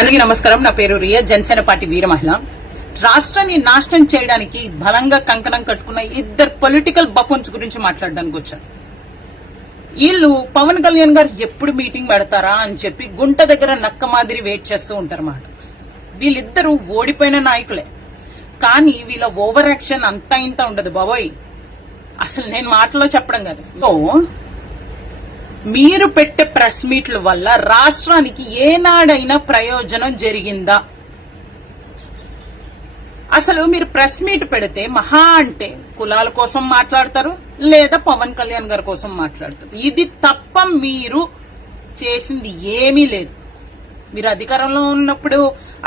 అందరికీ నమస్కారం. నా పేరు రియా, జనసేన పార్టీ వీర మహిళ. రాష్ట్రాన్ని నాశనం చేయడానికి బలంగా కంకణం కట్టుకున్న ఇద్దరు పొలిటికల్ బఫన్స్ గురించి మాట్లాడడానికి వచ్చాను. వీళ్ళు పవన్ కళ్యాణ్ గారు ఎప్పుడు మీటింగ్ పెడతారా అని చెప్పి గుంట దగ్గర నక్క మాదిరి వెయిట్ చేస్తూ ఉంటారన్నమాట. వీళ్ళిద్దరూ ఓడిపోయిన నాయకులే, కానీ వీళ్ళ ఓవర్ యాక్షన్ అంతా ఇంత ఉండదు బాబోయ్. అసలు నేను మాటలో చెప్పడం కాదు, మీరు పెట్టే ప్రెస్ మీట్ల వల్ల రాష్ట్రానికి ఏనాడైనా ప్రయోజనం జరిగిందా? అసలు మీరు ప్రెస్ మీట్ పెడితే మహా అంటే కులాల కోసం మాట్లాడతారు, లేదా పవన్ కళ్యాణ్ గారి కోసం మాట్లాడతారు. ఇది తప్ప మీరు చేసింది ఏమీ లేదు. మీరు అధికారంలో ఉన్నప్పుడు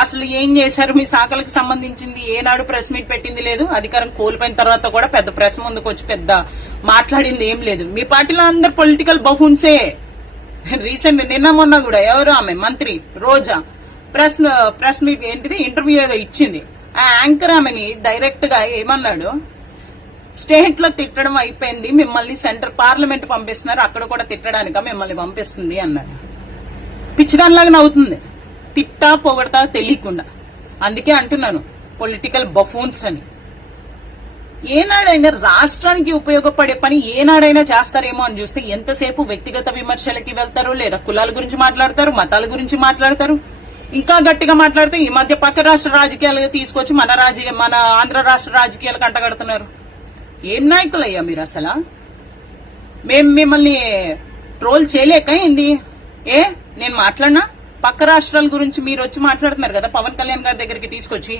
అసలు ఏం చేశారు? మీ శాఖలకు సంబంధించింది ఏనాడు ప్రెస్ మీట్ పెట్టింది లేదు. అధికారం కోల్పోయిన తర్వాత కూడా పెద్ద ప్రెస్ ముందుకు వచ్చి పెద్ద మాట్లాడింది ఏం లేదు. మీ పార్టీలో అందరు పొలిటికల్ బఫూన్సే. రీసెంట్ నిన్న మొన్న కూడా ఎవరు ఆమె మంత్రి రోజా ప్రెస్ మీట్ ఏంటిది ఇంటర్వ్యూ ఏదో ఇచ్చింది. ఆ యాంకర్ ఆమెని డైరెక్ట్ గా ఏమన్నాడు, స్టేట్ లో తిట్టడం అయిపోయింది, మిమ్మల్ని సెంట్రల్ పార్లమెంట్ పంపిస్తున్నారు, అక్కడ కూడా తిట్టడానిక మిమ్మల్ని పంపిస్తుంది అన్నాడు. పిచ్చిదానిలాగా నవ్వుతుంది, తిట్టా పొగడతా తెలియకుండా. అందుకే అంటున్నాను పొలిటికల్ బఫూన్స్ అని. ఏనాడైనా రాష్ట్రానికి ఉపయోగపడే పని ఏనాడైనా చేస్తారేమో అని చూస్తే ఎంతసేపు వ్యక్తిగత విమర్శలకి వెళ్తారు, లేదా కులాల గురించి మాట్లాడతారు, మతాల గురించి మాట్లాడతారు. ఇంకా గట్టిగా మాట్లాడితే ఈ మధ్య పక్క రాష్ట్ర రాజకీయాలు తీసుకొచ్చి మన ఆంధ్ర రాష్ట్ర రాజకీయాలకు అంటగడుతున్నారు. ఏం నాయకులయ్యా మీరు? అసలు మేము మిమ్మల్ని ట్రోల్ చేయలేక ఏంది? నేను మాట్లాడినా పక్క రాష్ట్రాల గురించి మీరు వచ్చి మాట్లాడుతున్నారు కదా పవన్ కళ్యాణ్ గారి దగ్గరికి తీసుకొచ్చి.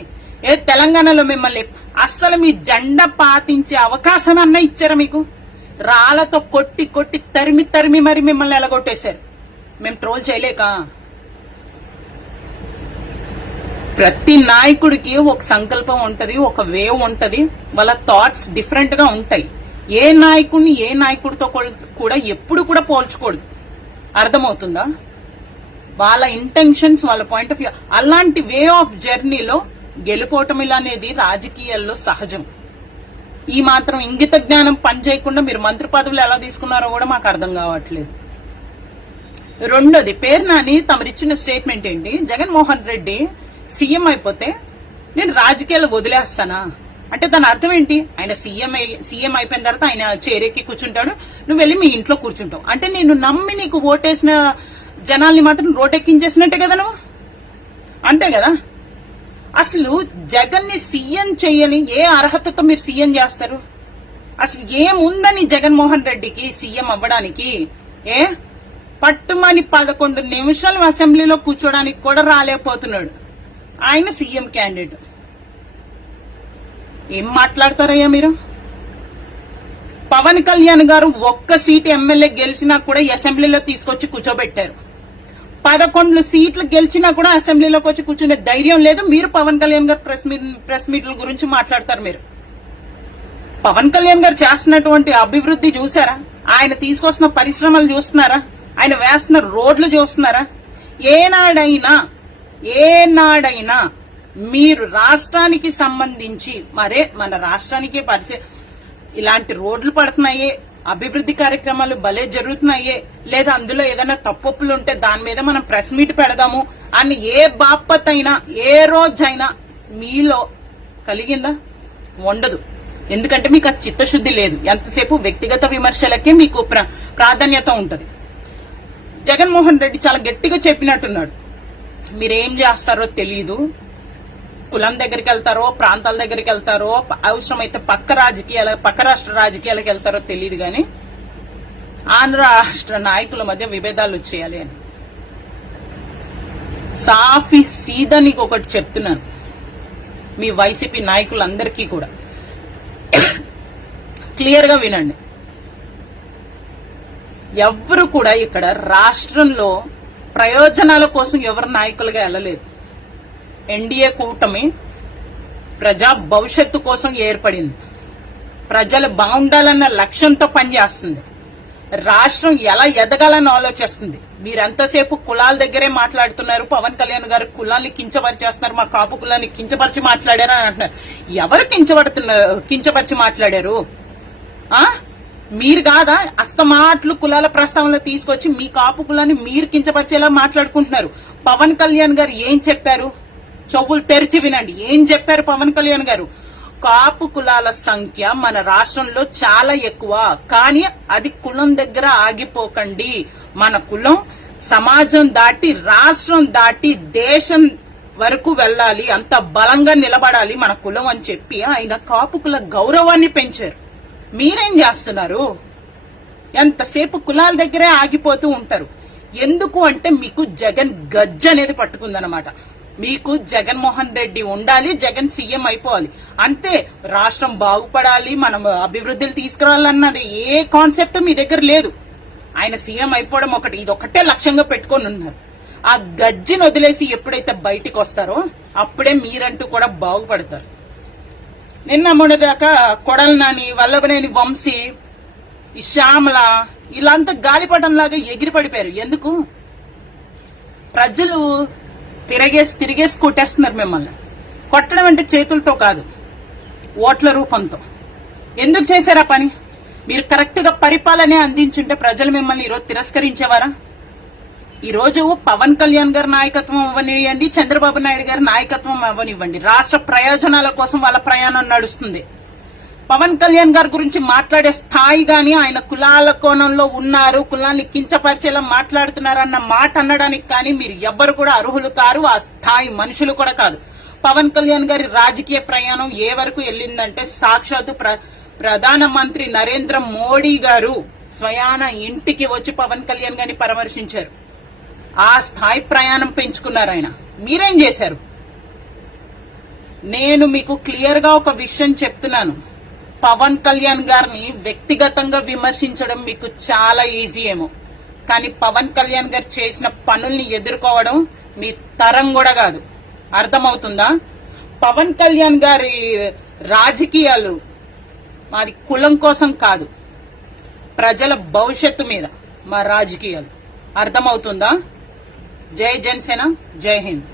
తెలంగాణలో మిమ్మల్ని అస్సలు మీ జెండా పాటించే అవకాశం అన్నా ఇచ్చారా మీకు? రాళ్లతో కొట్టి కొట్టి తరిమి తరిమి మరి మిమ్మల్ని ఎలగొట్టేశారు. మేము ట్రోల్ చేయలేక. ప్రతి నాయకుడికి ఒక సంకల్పం ఉంటది, ఒక వేవ్ ఉంటది, వాళ్ళ థాట్స్ డిఫరెంట్ గా ఉంటాయి. ఏ నాయకుడితో కూడా ఎప్పుడు కూడా పోల్చకూడదు. అర్థమవుతుందా? వాళ్ళ ఇంటెన్షన్స్, వాళ్ళ పాయింట్ ఆఫ్ వ్యూ. అలాంటి వే ఆఫ్ జర్నీలో గెలుపోటమిలు అనేది రాజకీయాల్లో సహజం. ఈ మాత్రం ఇంగిత జ్ఞానం పనిచేయకుండా మీరు మంత్రి పదవులు ఎలా తీసుకున్నారో కూడా మాకు అర్థం కావట్లేదు. రెండోది, పేరు నాని తమరిచ్చిన స్టేట్మెంట్ ఏంటి? జగన్మోహన్ రెడ్డి సీఎం అయిపోతే నేను రాజకీయాలు వదిలేస్తానా అంటే దాని అర్థం ఏంటి? ఆయన సీఎం అయిపోయిన తర్వాత ఆయన చేరెక్కి కూర్చుంటాడు, నువ్వు వెళ్ళి మీ ఇంట్లో కూర్చుంటావు. అంటే నేను నమ్మి నీకు ఓటేసిన జనాల్ని మాత్రం రోడ్డెక్కించేసినట్టే కదా నువ్వు, అంతే కదా? అసలు జగన్ ని సీఎం చేయని ఏ అర్హతతో మీరు సీఎం చేస్తారు? అసలు ఏముందని జగన్మోహన్ రెడ్డికి సీఎం అవ్వడానికి? పట్టుమని 11 నిమిషాలు అసెంబ్లీలో కూర్చోడానికి కూడా రాలేకపోతున్నాడు ఆయన సీఎం క్యాండిడేట్. ఏం మాట్లాడతారయ్యా మీరు? పవన్ కళ్యాణ్ గారు ఒక్క సీటు ఎమ్మెల్యే గెలిచినా కూడా అసెంబ్లీలో తీసుకొచ్చి కూర్చోబెట్టారు. 11 సీట్లు గెలిచినా కూడా అసెంబ్లీలోకి వచ్చి కూర్చునే ధైర్యం లేదు. మీరు పవన్ కళ్యాణ్ గారు ప్రెస్ మీట్ల గురించి మాట్లాడతారు. మీరు పవన్ కళ్యాణ్ గారు చేస్తున్నటువంటి అభివృద్ధి చూసారా? ఆయన తీసుకొస్తున్న పరిశ్రమలు చూస్తున్నారా? ఆయన వేస్తున్న రోడ్లు చూస్తున్నారా? ఏనాడైనా మీరు రాష్ట్రానికి సంబంధించి మన రాష్ట్రానికి ఇలాంటి రోడ్లు పడుతున్నాయే, అభివృద్ధి కార్యక్రమాలు భలే జరుగుతున్నాయే, లేదా అందులో ఏదైనా తప్పులు ఉంటే దాని మీద మనం ప్రెస్ మీట్ పెడదాము అని ఏ బాపతైనా ఏ రోజైనా మీలో కలిగిందా? ఉండదు. ఎందుకంటే మీకు ఆ చిత్తశుద్ధి లేదు. ఎంతసేపు వ్యక్తిగత విమర్శలకే మీకు ప్రాధాన్యత ఉంటది. జగన్మోహన్ రెడ్డి చాలా గట్టిగా చెప్పినట్టున్నాడు, మీరేం చేస్తారో తెలీదు, కులం దగ్గరికి వెళ్తారో, ప్రాంతాల దగ్గరికి వెళ్తారో, అవసరమైతే పక్క రాష్ట్ర రాజకీయాలకు వెళ్తారో తెలియదు, కానీ ఆంధ్ర రాష్ట్ర నాయకుల మధ్య విభేదాలు వచ్చేయాలి అని. సాఫీ సీదా నీకు ఒకటి చెప్తున్నాను, మీ వైసీపీ నాయకులందరికీ కూడా క్లియర్ గా వినండి. ఎవరు కూడా ఇక్కడ రాష్ట్రంలో ప్రయోజనాల కోసం ఎవరు నాయకులుగా వెళ్ళలేదు. ఎన్డీఏ కూటమి ప్రజా భవిష్యత్తు కోసం ఏర్పడింది. ప్రజలు బాగుండాలన్న లక్ష్యంతో పనిచేస్తుంది. రాష్ట్రం ఎలా ఎదగాలని ఆలోచిస్తుంది. మీరెంతసేపు కులాల దగ్గరే మాట్లాడుతున్నారు. పవన్ కళ్యాణ్ గారు కులాన్ని కించపరిచేస్తున్నారు, మా కాపు కులాన్ని కించపరిచి మాట్లాడారు అని అంటున్నారు. ఎవరు కించపరిచి మాట్లాడారు? మీరు కాదా అస్తమాట్లు కులాల ప్రస్తావనలు తీసుకొచ్చి మీ కాపు కులాన్ని మీరు కించపరిచేలా మాట్లాడుకుంటున్నారు. పవన్ కళ్యాణ్ గారు ఏం చెప్పారు? చెవులు తెరిచి వినండి. ఏం చెప్పారు పవన్ కళ్యాణ్ గారు? కాపు కులాల సంఖ్య మన రాష్ట్రంలో చాలా ఎక్కువ, కానీ అది కులం దగ్గర ఆగిపోకండి. మన కులం సమాజం దాటి, రాష్ట్రం దాటి, దేశం వరకు వెళ్ళాలి, అంత బలంగా నిలబడాలి మన కులం అని చెప్పి ఆయన కాపు కుల గౌరవాన్ని పెంచారు. మీరేం చేస్తున్నారు? ఎంతసేపు కులాల దగ్గరే ఆగిపోతూ ఉంటారు. ఎందుకు అంటే మీకు జగన్ గజ్జ అనేది పట్టుకుందనమాట. మీకు జగన్మోహన్ రెడ్డి ఉండాలి, జగన్ సీఎం అయిపోవాలి అంతే. రాష్ట్రం బాగుపడాలి, మనం అభివృద్ధిని తీసుకురావాలన్నది ఏ కాన్సెప్ట్ మీ దగ్గర లేదు. ఆయన సీఎం అయిపోవడం ఒకటి, ఇది ఒకటే లక్ష్యంగా పెట్టుకొని ఉన్నారు. ఆ గజ్జిని వదిలేసి ఎప్పుడైతే బయటికి వస్తారో అప్పుడే మీరంటూ కూడా బాగుపడతారు. నిన్న మొన్నదాకా కొడల నాని, వల్లభనేని వంశీ, ఈ శ్యామల ఇలాంతా గాలిపటంలాగా ఎగిరి పడిపోయారు. ఎందుకు? ప్రజలు తిరిగేసి కొట్టేస్తున్నారు మిమ్మల్ని. కొట్టడం అంటే చేతులతో కాదు, ఓట్ల రూపంతో. ఎందుకు చేశారు ఆ పని? మీరు కరెక్ట్ గా పరిపాలనే అందించుంటే ప్రజలు మిమ్మల్ని ఈరోజు తిరస్కరించేవారా? ఈరోజు పవన్ కళ్యాణ్ గారి నాయకత్వం అవ్వనివ్వండి, చంద్రబాబు నాయుడు గారి నాయకత్వం అవ్వనివ్వండి, రాష్ట్ర ప్రయోజనాల కోసం వాళ్ళ ప్రయాణం నడుస్తుంది. పవన్ కళ్యాణ్ గారి గురించి మాట్లాడే స్థాయి గాని, ఆయన కులాల కోణంలో ఉన్నారు, కులాన్ని కించపరిచేలా మాట్లాడుతున్నారన్న మాట అనడానికి కానీ మీరు ఎవ్వరు కూడా అర్హులు కారు, ఆ స్థాయి మనుషులు కూడా కాదు. పవన్ కళ్యాణ్ గారి రాజకీయ ప్రయాణం ఏ వరకు వెళ్ళిందంటే సాక్షాత్తు ప్రధానమంత్రి నరేంద్ర మోడీ గారు స్వయాన ఇంటికి వచ్చి పవన్ కళ్యాణ్ గారిని పరామర్శించారు. ఆ స్థాయి ప్రయాణం పెంచుకున్నారు ఆయన. మీరేం చేశారు? నేను మీకు క్లియర్ గా ఒక విషయం చెప్తున్నాను. పవన్ కళ్యాణ్ గారిని వ్యక్తిగతంగా విమర్శించడం మీకు చాలా ఈజీ ఏమో, కానీ పవన్ కళ్యాణ్ గారు చేసిన పనుల్ని ఎదుర్కోవడం మీ తరం కూడా కాదు. అర్థమవుతుందా? పవన్ కళ్యాణ్ గారి రాజకీయాలు మాది కులం కోసం కాదు, ప్రజల భవిష్యత్తు మీద మా రాజకీయాలు. అర్థమవుతుందా? జై జనసేన, జై హింద్.